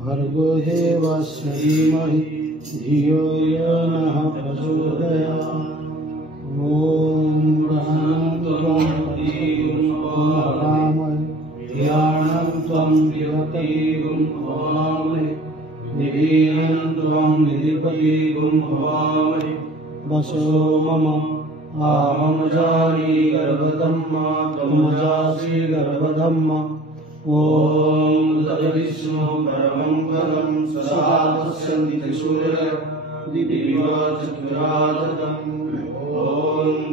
भर्गो देवस्य धीमहि धियो यो नः प्रचोदयात्। ॐ ब्रह्मं ध्यानं त्वं विरतिं भवामि निधीनं त्वं निधिपतिं भवामि। वसो मम आहं जानी गर्भधम्मा त्वं जासि गर्भधम्मा। ॐ तद्विष्णु परमं पदं सदा पश्यन्ति त्रिशूलः दिव्यचतुरादतम्। ॐ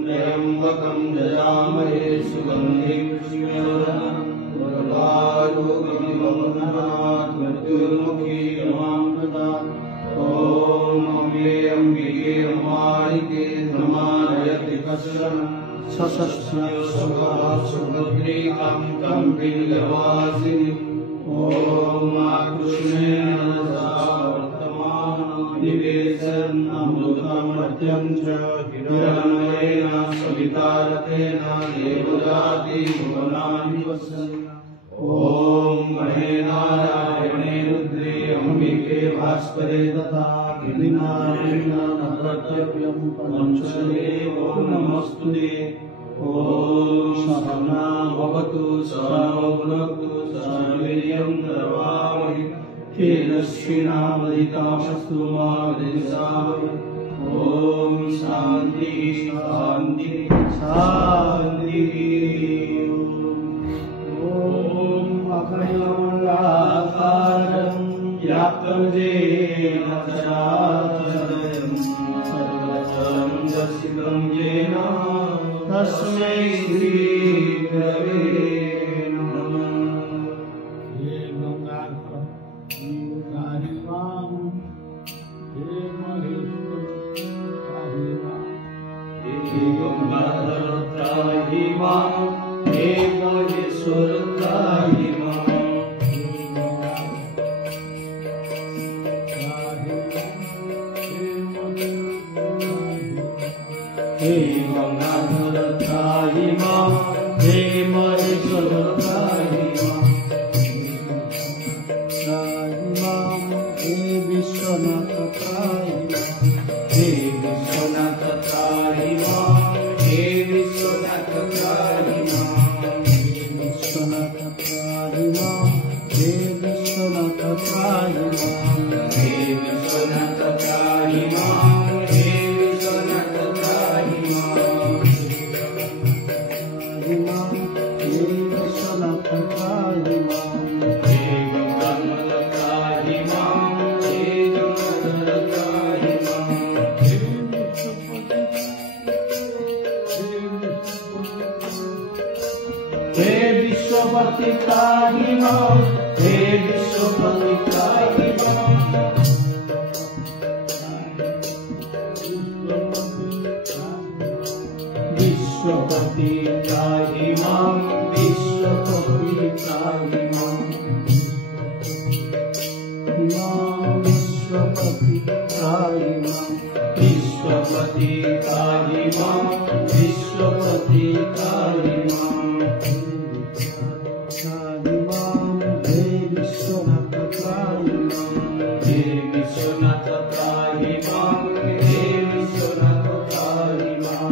त्र्यम्बकं यजामहे सुगन्धिं पुष्टिवर्धनम् उर्वारुकमिवमुनात् मृत्युर्मुखी यमामृतात्। ॐ अम्बे अम्बिके अम्बालिके नमानयति कश्चन सशस्त्र सुभद्रीकां कम्पिल्यवासिनी। ॐ कृष्णेन वर्तमानं निवेशन् अमृतमर्त्यं च हिरण्मयेन सवितारतेन देवजाति भुवनानि वसन्ति। ॐ महेनारायणे रुद्रे अम्बिके भास्करे तथा गिरिनारायण नवद्रव्यं पंचले। ॐ नमस्तुते। ॐ सहना भवतु सहनौ भुनक्तु सह वीर्यं करवावहै तेजस्विनावधीतमस्तु मा विद्विषावहै। ॐ शान्ति शान्ति शान्ति। ॐ अखण्डमण्डलाकारं व्याप्तं येन चराचरं सर्वं दर्शितं येन तस्मै श्री गुरवे नमः। हे गंगाधर कारिवाम हे महेश्वर कारिवाम हे गंगाधर कारिवाम हे महेश्वर कारिवाम। हे गंगाधर त्राहि मां हे महेश्वर त्राहि मां हे विश्वनाथ त्राहि हे विश्वनाथ त्राहि मां हे विश्वनाथ त्राहि मां हे विश्वनाथ त्राहि मां हे विश्वनाथ त्राहि मां हे विश्वनाथ त्राहि मां हे विश्वनाथ त्राहि मां। हे विश्वपति त्राहि मां हे विश्वपति त्राहि मां। विश्वपति त्राहि मां विश्वपति त्राहि मां। विश्वपति त्राहि मां विश्वपति त्राहि मां विश्वपति त्राहि मां। हे विश्वनाथ त्राहि मां हे विश्वनाथ त्राहि मां हे विश्वनाथ त्राहि मां।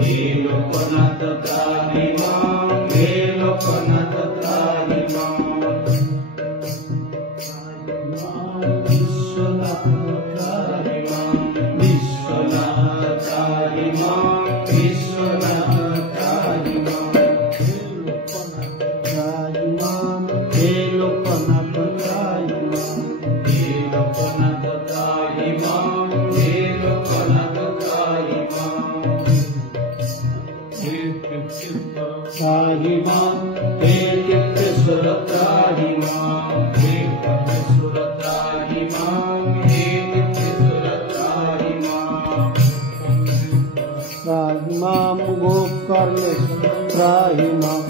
हे लोकनाथ त्राहि मां हे लोकनाथ त्राहि मां। विश्वनाथ त्राहि मां विश्वनाथ त्राहि मां विश्वनाथ त्राहि मां। हे लोकनाथ त्राहि मां हे लोकनाथ त्राहि मां हे लोकनाथ त्राहि मां। त्राहि मां हे तीर्थेश्वर त्राहि मां हे तीर्थेश्वर त्राहि मां हे तीर्थेश्वर त्राहि मां। त्राहि मां गोकर्णेश्वर त्राहि मां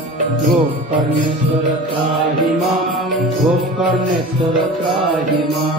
गोकर्णेश्वर त्राहि मां गोकर्णेश्वर त्राहि मां।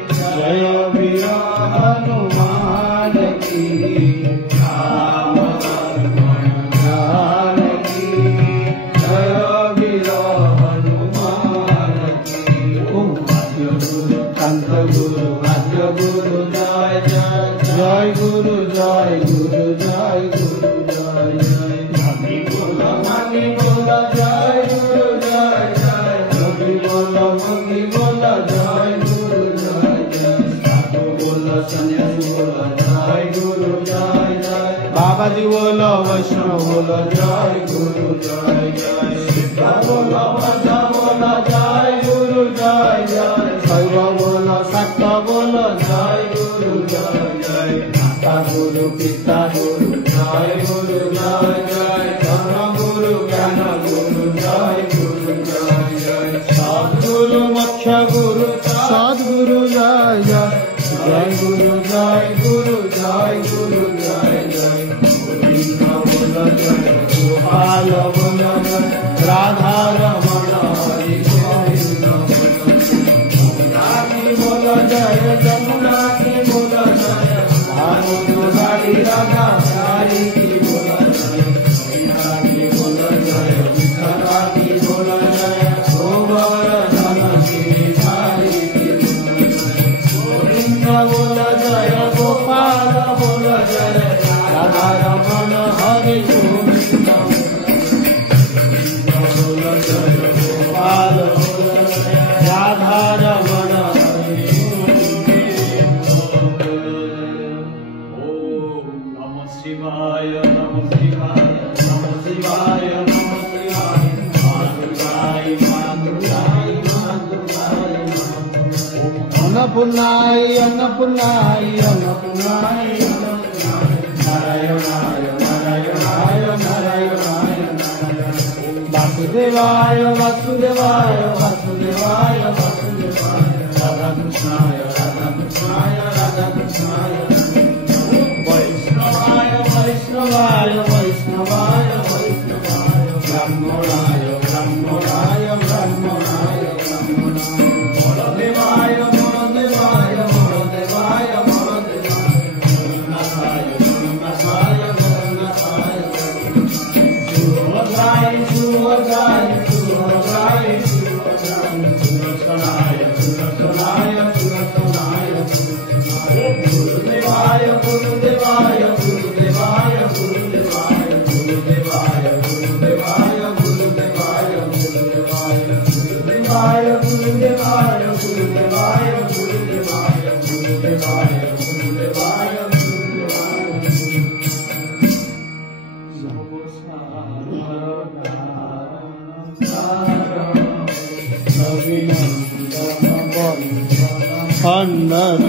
योगी बोलो जय गुरु जय जय, साधु बोलो सन्यासी बोलो जय गुरु जय जय, बाबाजी बोलो वैष्णव बोलो जय गुरु जय जय, सिद्ध बोलो बद्ध बोलो जय गुरु जय जय, शैव बोलो शाक्त बोलो जय गुरु जय जय, माता गुरु पिता गुरु जय गुरु जय जय, धर्म गुरु ज्ञान गुरु जय गुरु जय जय, सद्गुरु मोक्ष गुरु सद्गुरु जय जय, जय गुरु जय गुरु जय गुरु जय जय, गोविंद बोलो जय गोपाल बोलो जय, राधा रमण हरि गोविंद बोलो जय, जमुना की बोलो जय, भानुवारी राधा रानी की बोलो जय, मीरा की बोलो जय, विठला की बोलो जय, गोवर्धन गिरिधारी की बोलो जय, गोविंद बोलो जय गोपाल बोलो जय, राधा रमण हरि गोविंद बोलो जय गोपाल बोलो जय, राधा रमण हरि गोविंद। ओम नमः शिवाय नमः शिवाय नमः शिवाय नमः शिवाय, मातृकाय मातृकाय मातृकाय, अन्नपूर्णाय अन्नपूर्णाय अन्नपूर्णाय, नारायणाय नारायणाय नारायणाय नारायण, वासुदेवाय वासुदेवाय वासुदेवाय वासुदेवाय, राधा कृष्णाय राधा कृष्णाय राधा कृष्णाय, वैष्णवाय वैष्णवाय वैष्णवाय वैष्णवाय, ब्राह्मणाय ब्राह्मणाय ब्राह्मणाय ब्राह्मणाय, बलदेवाय बलदेवाय बलदेवाय बलदेवाय, जगन्नाथाय जगन्नाथाय जगन्नाथाय, सुभद्राय सुभद्राय सुभद्राय सुभद्राय, सुदर्शनाय सुदर्शनाय सुदर्शनाय, गुरुदेवाय गुरुदेवाय गुरुदेवाय गुरुदेवाय गुरुदेवाय गुरुदेवाय गुरुदेवाय गुरुदेवाय गुरुदेवाय गुरुदेवाय गुरुदेवाय गुरुदेवाय गुरुदेवाय गुरुदेवाय खंडन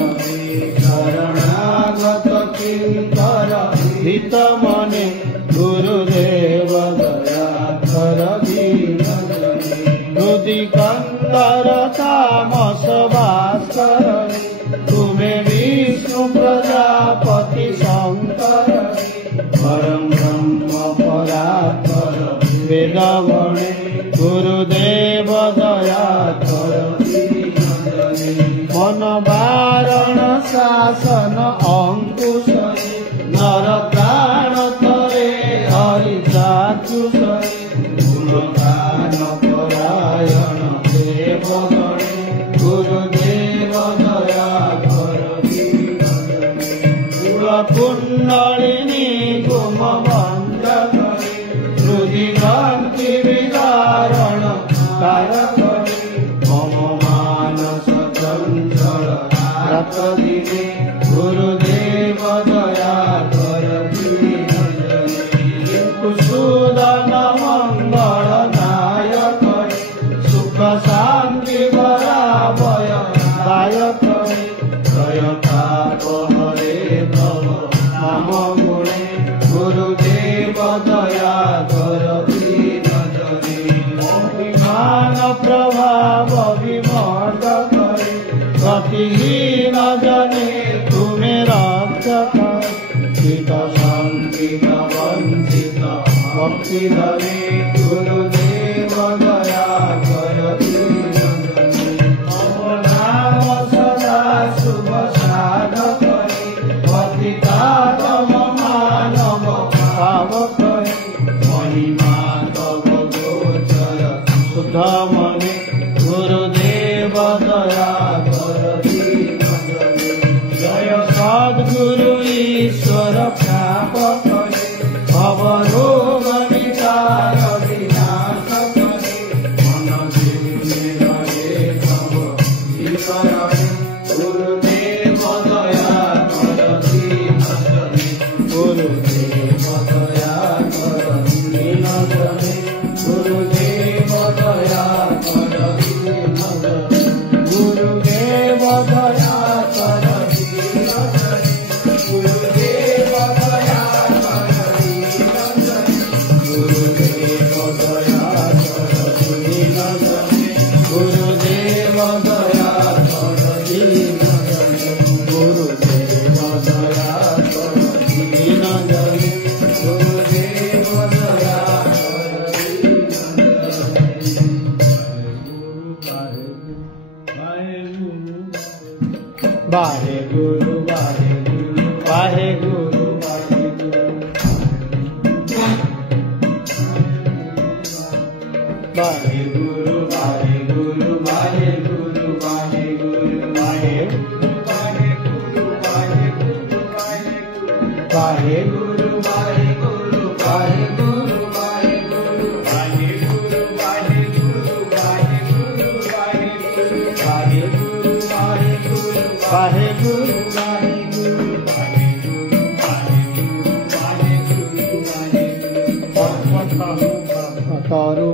शरणागत किंकर हित मने, गुरुदेव दया कर हृदि कंदर तामस भास्कर, तुम्हें विष्णु प्रजापति शंकर, परम ब्रह्म परात्पर वेदवणे, गुरुदेव दया कर मन वारण शासन अंकुश, नर प्राण तरे हरि चाक्षुष, गुणगान परायण देवगणे, गुरुदेव दया कर कुंडलिनी गुम बंद करे, हृदि ग्रंथि विदारण कारक, मम मानस चंचल रात दिने, गुरुदेव दया कर कुशूदन मंगल नायक, सुख शांति बराभय दायक, हरे तव नाम गुणे, गुरुदेव दया कर अभिमान प्रभाव विमर्द करे, गतिहीन जने तुम्हें रक्षक, चित संकित वंचित भक्ति धरे, गुरुदेव दया कर नाम सदा शुभ साधक, पतितात्म मानव पावक, महिमा तव गोचर शुद्ध मने, गुरुदेव दया कर जय सद्गुरु ईश्वर प्राप करे, भवरोग विचार विनाश करे, मन जीव रहे वाहेगुरु वाहेगुरु वाहेगुरु वाहेगुरु वाहेगुरु वाहेगुरु वाहेगुरु वाहेगुरु वाहेगुरु वाहेगुरु वाहेगुरु वाहेगुरु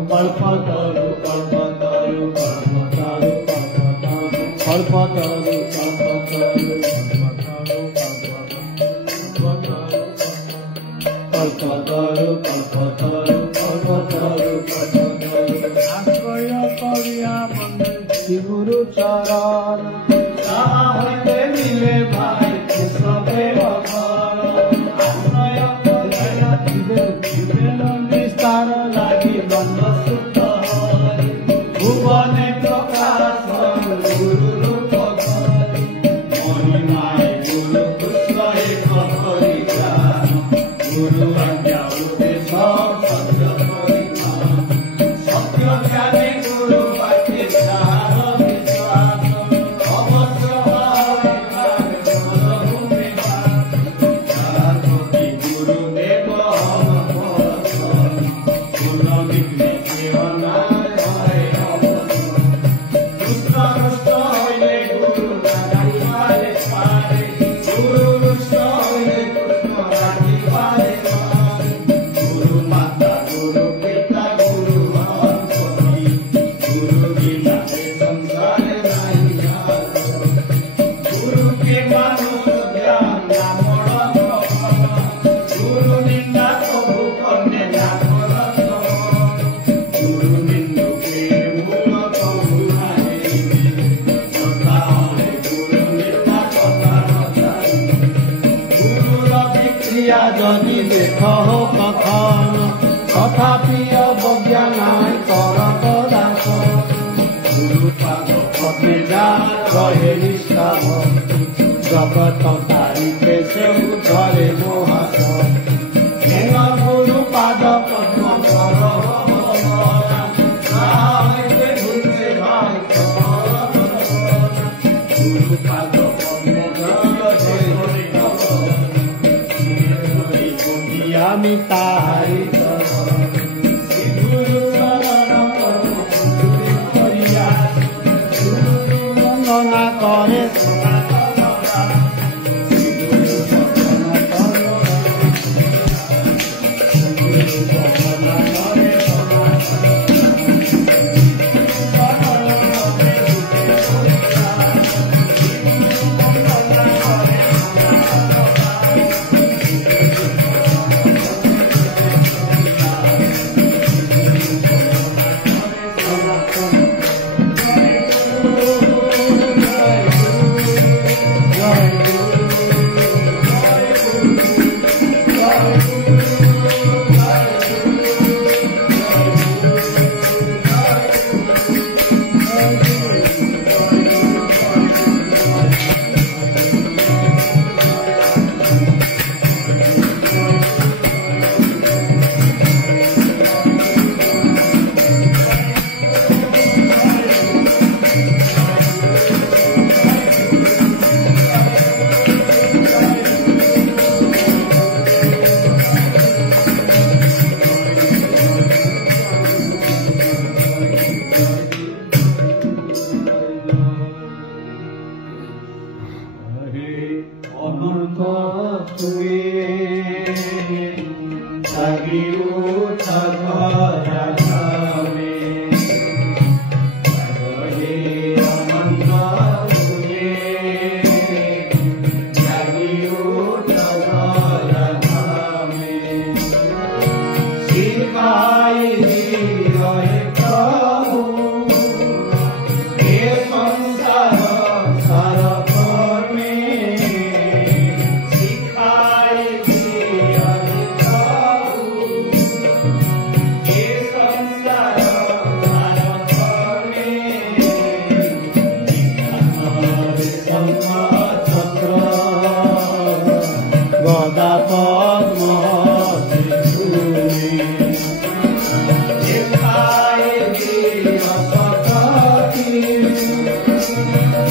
कल्पतरु कल्पतरु कल्पतरु कल्पतरु कल्पतरु कल्पतरु कल्पतरु कल्पतरु आश्रय करिया श्री गुरु चरण चाहते मिले भाई सबे आश्रय करिया जीवन विस्तार लागि बंद सूत्र भुवने प्रकाश गुरु रूप महिमाय गुरु कृष्ण एक परिज्ञान गुरु आज्ञा उपदेश सत्य परिज्ञान सत्य ज्ञानी गुरु वाक्य सार विश्वास अवश्य गुरु देव जदि देख हो कथन तथापि अवज्ञा नाय करत दास गुरु पाद पद्मे जा रहे निष्ठा जगत तारिके से धरे मोहास हेन गुरु पाद पद्म कर गुरु पाद আমি তাহারি গুরু শরণ করিয়া গুরু বন্দনা করে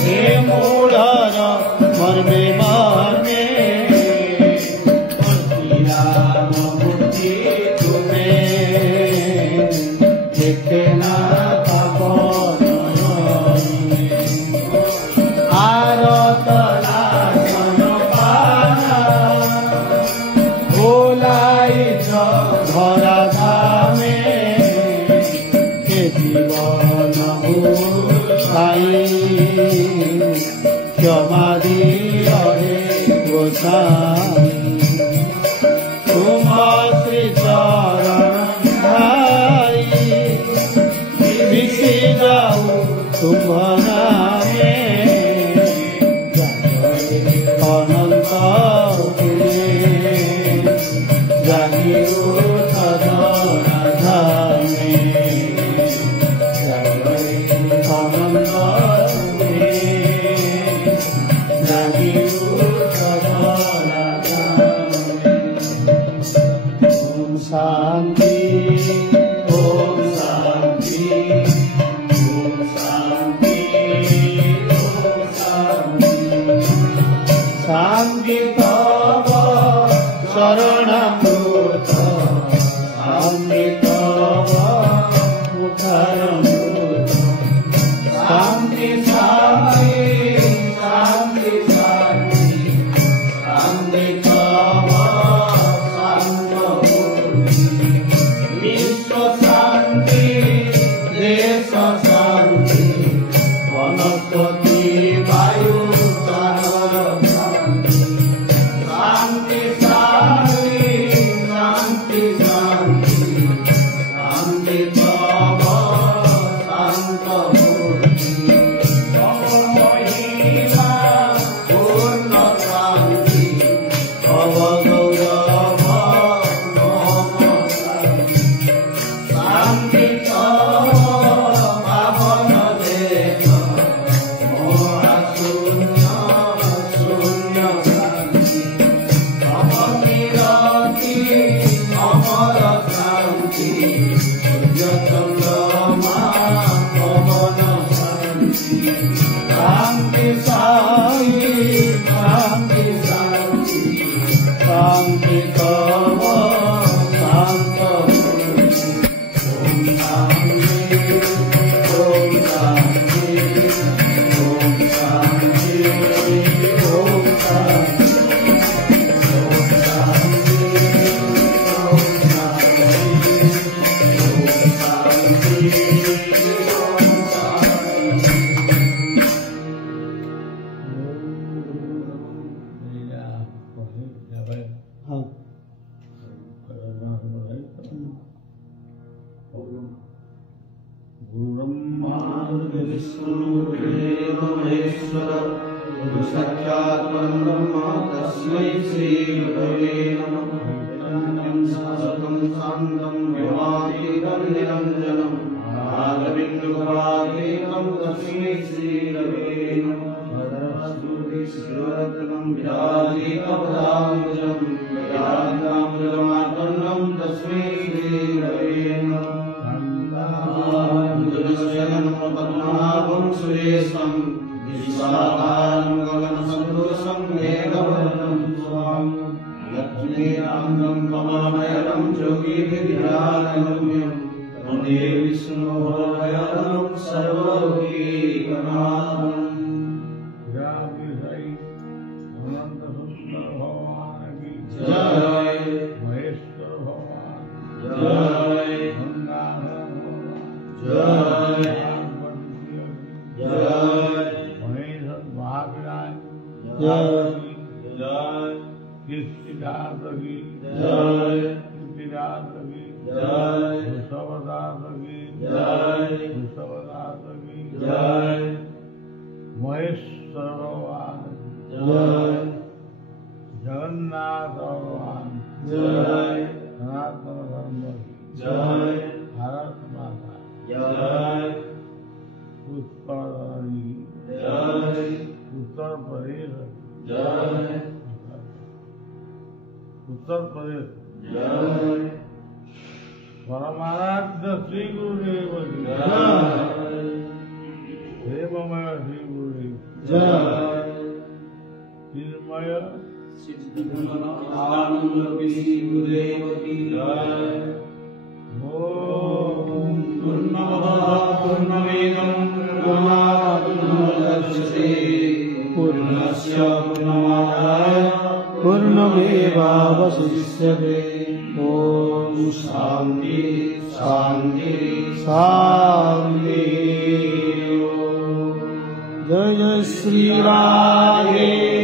हे मूढ़र मर्मे मर्मे मूर्ति तुम्हें देखना क्षमादी हरे गोसाई तुम श्री चरण भाई मिशी जाऊ तुम नामे अनंत जागिरो सदना धामे अनंत शांति ओम शांति ओम शांति ओम शांति शांति तव शरणमृत शांति तव मुखारमृत शांति शांति शांति शांति शांति तव वनस्पति वायु शांति शांति शांति शांति शांति तव शांत महिमा पूर्ण शांति तव गौरव शांति तव पावन देश शांति शांति शांति शांति शांति तव शांत ओम शांति ओम शांति ओम शांति ओम शांति ओम शांति ओम शांति गुरुब्रह्मा विष्णुर्देवो महेश्वरः गुरुसाक्षात् परब्रह्म तस्मै श्री गुरवे नमः सतं शान्तं व्योमातीतं निरञ्जनं नागबिन्दुकलातीतं तस्मै श्री गुरवे नमः श्रीरत्नं व्याधिकपदाम्बुजं व्याधिकाम्बुजमाकर्णं तस्मै श्री गुरवे नमः पद्मनाभं सुरेशं विश्वाधारं गगनसदृशं मेघवर्णं स्वामी लक्ष्मीकान्तं कमलनयनं योगीभिर्ध्यानगम्यं वन्दे विष्णुभवभयहरं सर्वलोकैकनाथम् जय महेश्वर भगवान जय जय जय महेश्वर महाविराज जय जय कृष्णदास की जय कृष्णदास की जय वृषभदास की जय वृषभदास की जय महेश्वर भगवान जय जगन्नाथ भगवान जय सनातन धर्म जय भारत माता जय उत्तर जय उत्तर प्रदेश जय उत्तर प्रदेश जय परमाराध्य श्री गुरुदेव जय हेममय श्री जय चिन्मय आनंद गुरुदेव की जय। ओम पूर्णमदः पूर्णमिदं पूर्णात् पूर्णमुदच्यते पूर्णस्य पूर्णमादाय पूर्णमेवावशिष्यते। ओम शांति शांति शांति। जय जय श्री राधे।